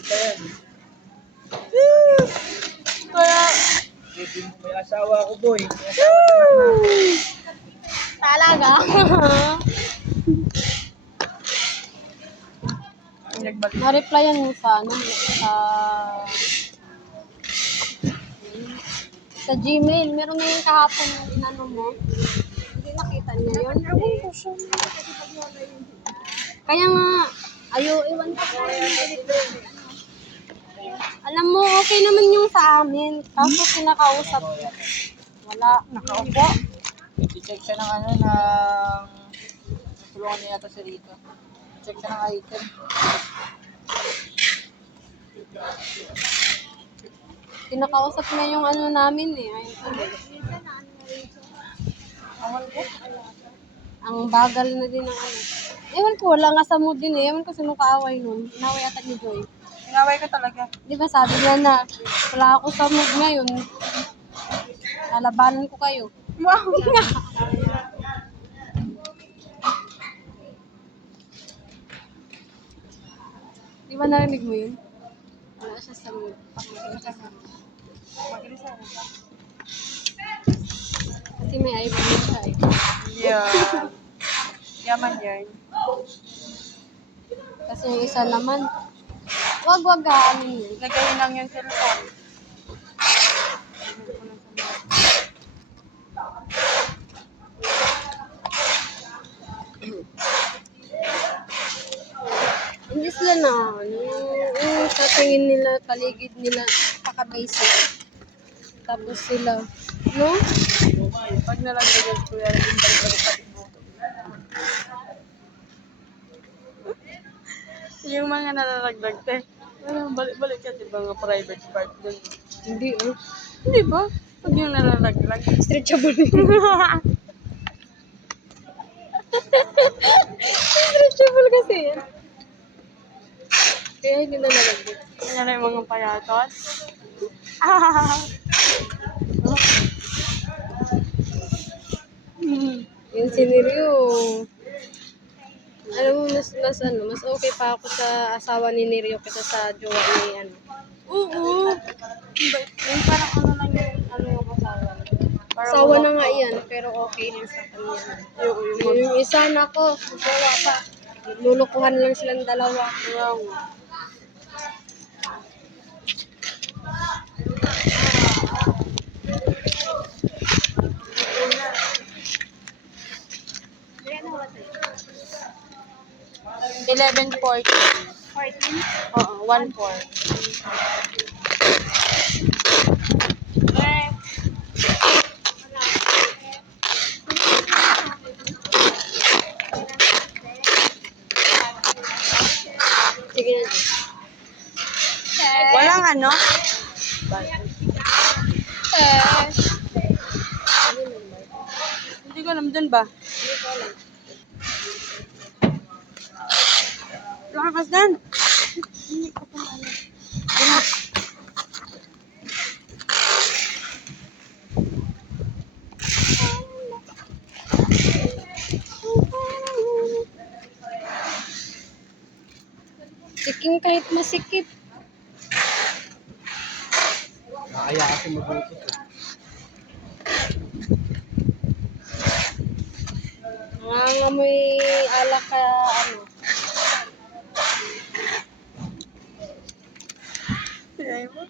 Hindi pa yan. Kaya, May asawa ko, boy. May asawa talaga. nagbalik. Na-replyan mo sa ano, sa Gmail. Meron na yung kahapon yung inano mo. Hindi nakita niya yun. Ewan ko siya. Kaya nga, iwan ko po. Alam mo, okay naman yung sa amin. Kaso kinakausap. Wala. Nakaupo. I-check siya ng ano, ng... Tulungan niya yata si Rito. Check siya ng item. Kinakausap na yung ano namin eh. Ayun ko. Ewan ko. Ang bagal na din ng ano. Ewan ko, wala nga sa mood din eh. Ewan ko sino kaaway nun. Inaway ata ni Joy. Inaway ko talaga. Di ba sabi niya na, wala ako sa mood ngayon. Lalabanan ko kayo. Wow! Di ba narinig mo yun? Wala siya sa mood. Mag-resign ka. Kasi may ayun siya eh. Yeah. Yaman yan. Kasi yung isa naman, wag ano yun. Lagayin lang yung cellphone. Hindi sila na, ano, yung sa tingin nila, paligid nila, paka-basic. Tapos sila, no? Pag nalagdagan ko yan, yung balik-balik pati mo. Yung mga nalalagdag, te. Ano, balik-balik ka, di ba, nga private part dun. Hindi, oh. Hindi ba? Pag yung nalalaglag. Stretchable. Stretchable kasi yan. Kaya hindi na nalagdag. Yan na yung mga payatot. Yung siniryo, alam mo, mas okay pa ako sa asawa ni Neryo kaysa sa jowa ni ano. Oo. Yung parang ano lang yung ano yung asawa. Parang Asawa na nga yan, pero okay lang sa kanya. Yung isa na ko, jowa pa. Lulukuhan lang silang dalawa. Wow. $11.40. 14? Oo, 1.4. Sige na. Walang ano? Hindi ko alam dun ba? Hindi ko alam. Lakas dan. Siking kahit masikip. Nakaya kasi mabuti. Nangangamoy alak ka ano. Ay mo,